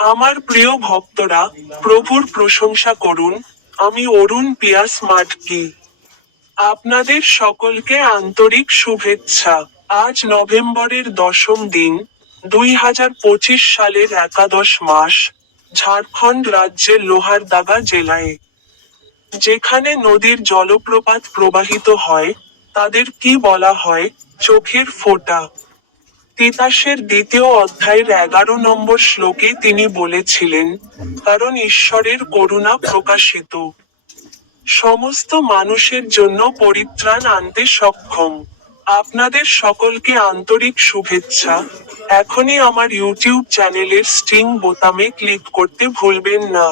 আমার প্রিয় ভক্তরা, প্রভুর প্রশংসা করুন। আমি অরুণ পিয়াস মাটকি। আপনাদের সকলকে আন্তরিক শুভেচ্ছা। আজ নভেম্বরের দশম দিন দুই হাজার পঁচিশ সালের একাদশ মাস, ঝাড়খণ্ড রাজ্যের লোহারদাগা জেলায়। যেখানে নদীর জলপ্রপাত প্রবাহিত হয়, তাদের কি বলা হয়? চোখের ফোঁটা। তিতাসের দ্বিতীয় অধ্যায়ের এগারো নম্বর শ্লোকে তিনি বলেছিলেন, কারণ ঈশ্বরের করুণা প্রকাশিত। সমস্ত মানুষের জন্য পরিত্রাণ আনতে সক্ষম। আপনাদের সকলকে আন্তরিক শুভেচ্ছা। এখনই আমার ইউটিউব চ্যানেলের স্ট্রিং বোতামে ক্লিক করতে ভুলবেন না.